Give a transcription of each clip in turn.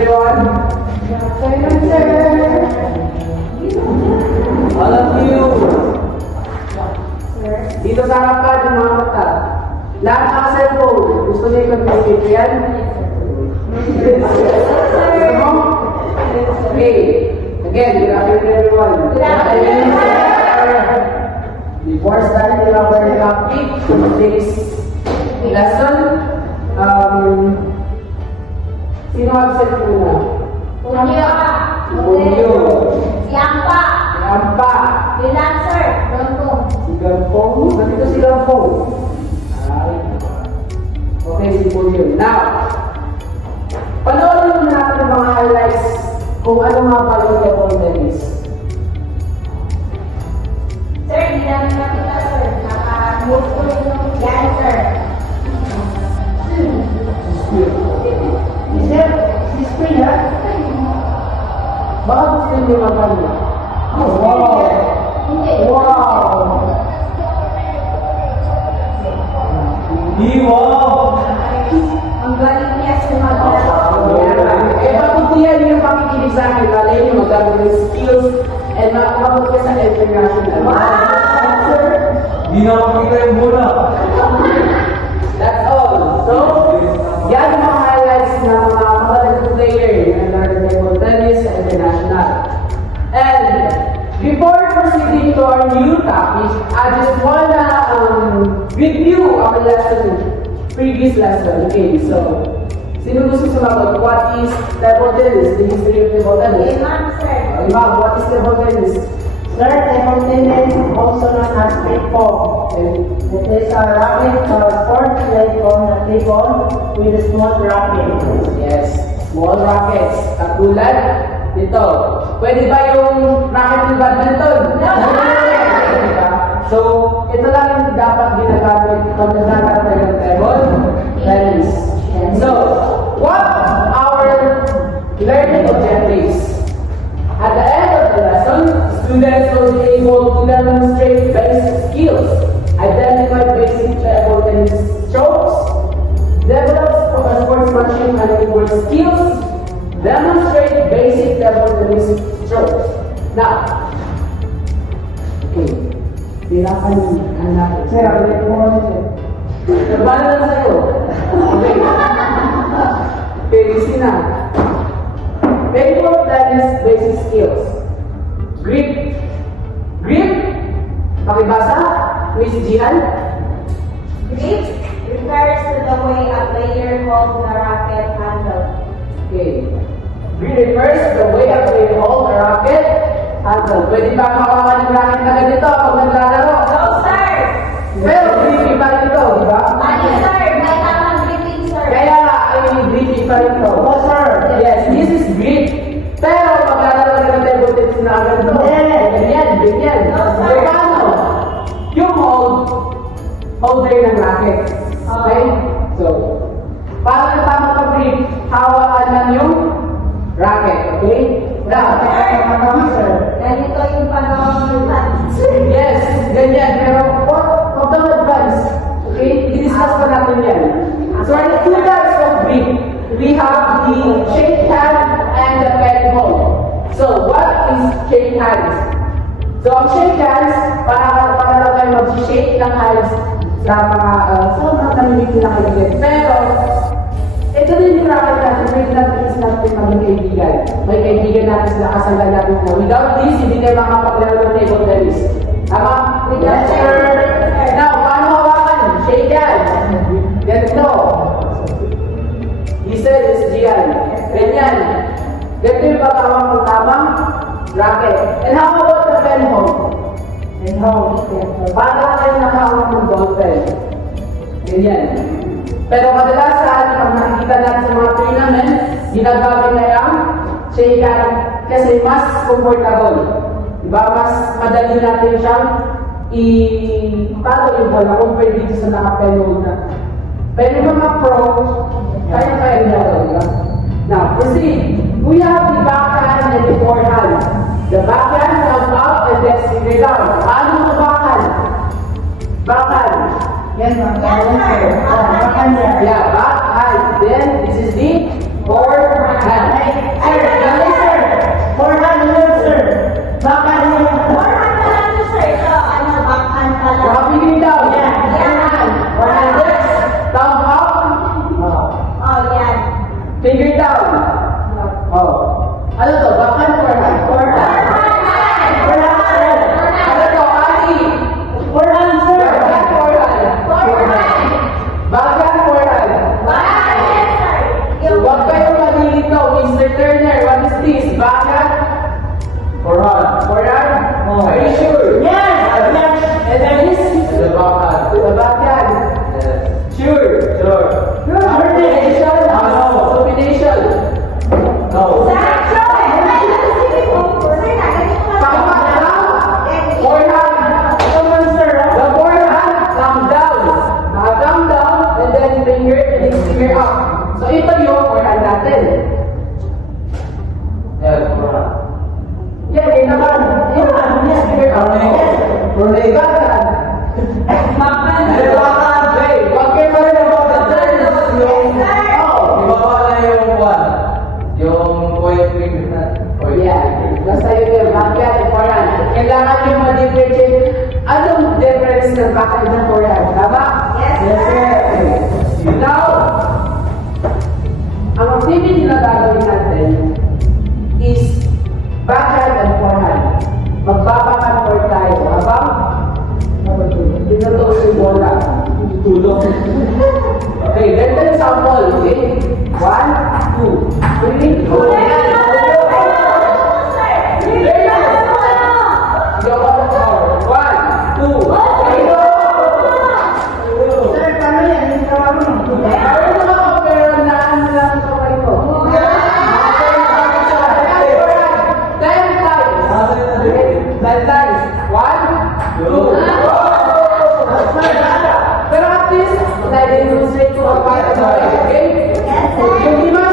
Everyone, all of you, dito sa harapan ng mga mata, lahat ng cellphone, gusto niyo i-communicate yan? Okay, again, good afternoon everyone. Good afternoon. Before starting our topic for today's lesson, sino absent muna? Punyo. Siampa. Siampa. Freelancer. Lontong. Si Gampong. Nandito si Gampong. Ay. Okay, si Punyo. Now, panoorin muna natin ang mga highlights kung ano nga pala yung table tennis. Sir, hindi namin makita, sir. Naka-move ko yung yan, sir. Si screen, ha? Baka gusto niyo maganda. Wow! Hindi. Wow! Wow! Ang galing niya sumagot. Eh, pagkutiyan yung pakikinig sa akin, malay niyo magkakaroon ng skills and makakabot ka sa international. Wow! Di na makita yung bola. That's all. So, yan ang mga highlights ng mga magaling player na learn table tennis sa international. And before proceeding to our new topic, I just wanna review our previous lesson. Okay, so, sino gusto sumagot? What is table tennis? The history of table tennis? Ma'am, sir. Ma'am, what is table tennis? Sir, table tennis, also known as ping-pong. It is a racket sport played on a table with a small racket. Yes, small rackets. Katulad dito. Pwede ba yung racket ng badminton? No! Diba? So, ito lang yung dapat ginagamit pag nagkakaroon ng table tennis. So, what our learning objectives? At the end of the lesson, students will be able to demonstrate basic skills, identify basic table tennis strokes, develop sportsmanship and teamwork skills, demonstrate basic table tennis strokes. Now, okay, birakan yung anak. Sir, wait for it. Paano lang sa'yo? Okay. Okay, listen na. Table tennis basic skills. Grip. Grip. Pakibasa. Miss Jihan. Grip refers to the way a player holds the racket handle. Okay. Grip refers to the way a player holds the racket handle. Pwede ba makawalan ng racket na ganito pag naglalaro? No, sir. Pero grippy pa rin ito, di ba? Ano, sir? May tamang gripping, sir. Kaya ay grippy pa rin ito. Oh, sir. Yes, this is grip. Pero paglalaro ka ng table tennis na ganito. Ganyan, ganyan. So, paano? Yung holder ng racket. Okay? So, paano na tama pag-grip? Hawakan lang yung racket. Okay? Now, Sir. Ganito yung panahon ng yes, ganyan. Pero, huwag kang advance. Okay? I-discuss pa natin yan. So, our two types of grip. We have the shake hand and the pen hold. So, what is shake hands? So, ang shake hands, para lang tayo mag-shake ng hands sa mga namimiti na kaibigan. Pero, ito din yung racket natin, may nag-iis natin maging kaibigan. May kaibigan natin sila kasangga natin na without this, hindi tayo makapaglaro ng table tennis. Tama? Yes, sir. Now, paano hawakan? Shake hands. Ganito. Giselle is Gian. Ganyan. Ganito yung pagkawang ng tamang racket. And how about the pen hold? And how? Paano kayo nakahawak ng ball pen? Ganyan. Pero kadalasan, pag nakikita natin sa mga tournament, ginagamit na yung shake hand kasi mas comfortable. Diba? Mas madali natin siyang i-follow yung ball na compare dito sa naka-pen hold na. Pero yung mga pro, kaya nila talaga. Now, proceed. We have the backhand and the forehand. The backhand comes up and then straight down. Paano ang backhand? Backhand. Yes, ma'am. Yes, sir. Backhand. Yeah, backhand. Then, this is the forehand. down. Oh. Ano to? Backhand, forehand? Forehand, sir. Ano to? Ani? Forehand, sir. Backhand, forehand? Backhand, forehand? Huwag kayong malilito, Mr. Turner. What is this? Backhand? Forehand. Forehand? Oh. Are you sure? Yes. And then this? The backhand. The backhand? Yes. Sure. Sure. Combination? Combination? No. Backhand down? Forehand? Come sir. The forehand, come down. Come down, and then finger, and then finger up. So ito yung forehand natin. Yes, forehand. Yan, yun naman. Yun naman. Yes, finger up. Forehand. Backhand. Backhand. Okay, wag kayo malilito. Oh. Ibaba na yung one. Yung point finger natin. Point Yeah, finger. basta yun yung backhand and forehand. Kailangan yung ma-differentiate. Anong difference ng backhand and forehand? Tama? Yes, sir. Now, ang activity na gagawin natin is backhand and forehand. Magbabakan for tayo. Habang tinutulog yung bola. Tulog. Okay, ganito yung sample. Okay? 1, 2, 3, go. Go. 1, 2, 3, go. Sir, paano yan? Yung trabaho mo. Ayaw mo ako, pero naan lang ang kamay ko. 10 times. 10 times. 1, 2, pero at least, na-demonstrate ko ang part of the way, okay? Yung lima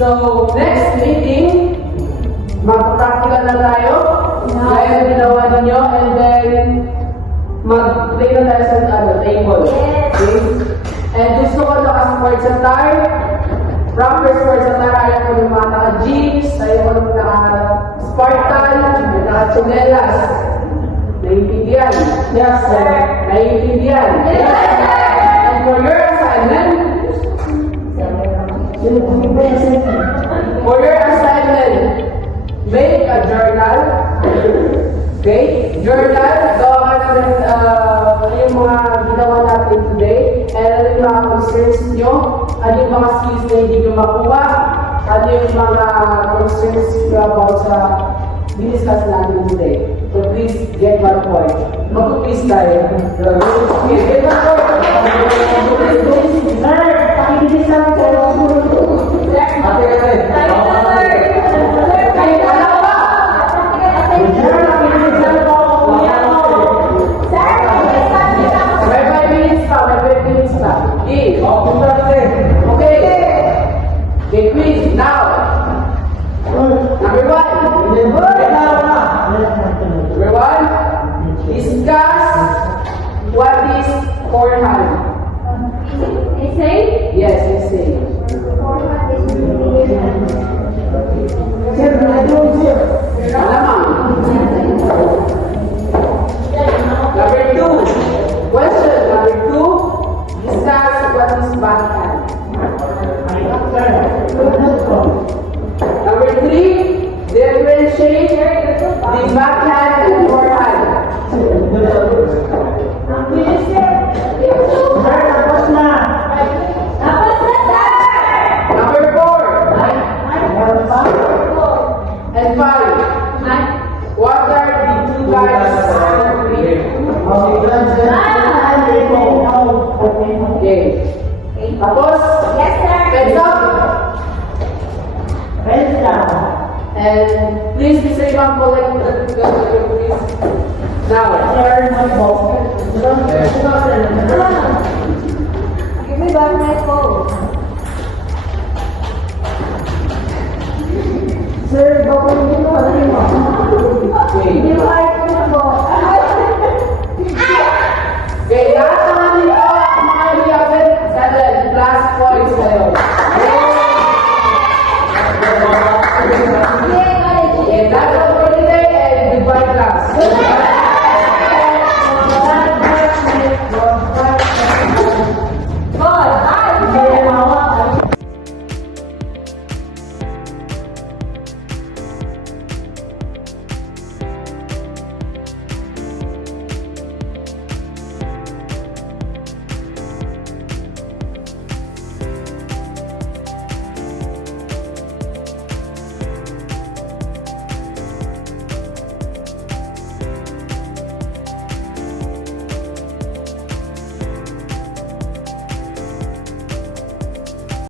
So, next meeting, mag-practical na tayo. Gaya na ginawa ninyo, and then, mag-play na tayo sa table. Yes. Okay? And gusto ko naka-sports attire. Proper sports attire. Ayaw ko yung mga naka-jeans, ayaw ko yung naka-spartan, naka-chunelas. Naiintindihan? Yes, sir. Naiintindihan? Yes, sir. And for your assignment, make a journal. Okay? Journal, gawa ka natin yung mga ginawa natin today. And ano yung mga concerns nyo? Ano yung mga skills na hindi nyo makuha? Ano yung mga concerns nyo about sa discuss natin today? So please get one point. Mag-please tayo. Okay, get one point. Sir, pakibilis lang kayo. Ate, ate. Tayo na, sir. Sir, Kayo tayo wala na. pa. Sir, pakibilis lang po. Sir, pakibilis lang kita. May 5 minutes pa, may 5 minutes pa. Okay. Oh, punta ate. Okay. Okay, quiz now. Number 1. Number 1. Discuss what is forehand. Essay? Yes, essay. Sir, Malamang. Number 2. Question number 2. Discuss what is backhand. Number 3. Differentiate the backhand and forehand. Sir, tapos na. Tapos na, sir. Number 4. Meron pa? And 5. What are the two guys on the screen? Okay. Tapos, Yes, sir. heads up. And please be safe and collect the please. Now, Give me back my phone. Sir, bakit hindi mo okay. You are